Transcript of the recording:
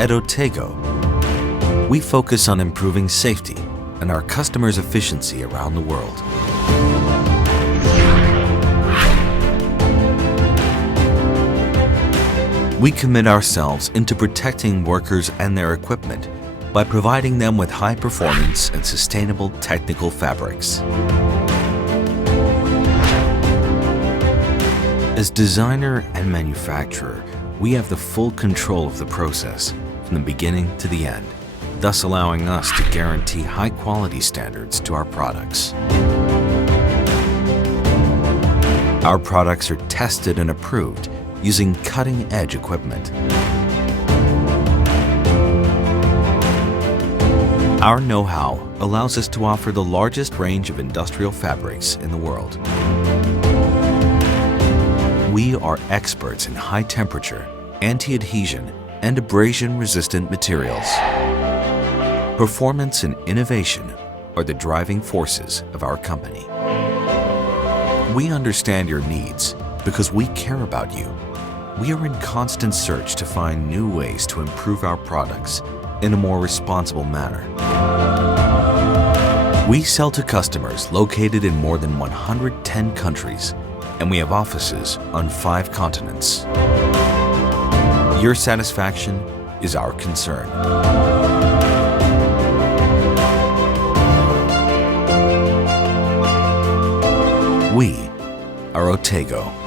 At OTEGO, we focus on improving safety and our customers' efficiency around the world. We commit ourselves into protecting workers and their equipment by providing them with high performance and sustainable technical fabrics. As designer and manufacturer, we have the full control of the process from the beginning to the end, thus allowing us to guarantee high quality standards to our products. Our products are tested and approved using cutting-edge equipment. Our know-how allows us to offer the largest range of industrial fabrics in the world. We are experts in high-temperature, anti-adhesion, and abrasion-resistant materials. Performance and innovation are the driving forces of our company. We understand your needs because we care about you. We are in constant search to find new ways to improve our products in a more responsible manner. We sell to customers located in more than 110 countries, and we have offices on 5 continents. Your satisfaction is our concern. We are OTEGO.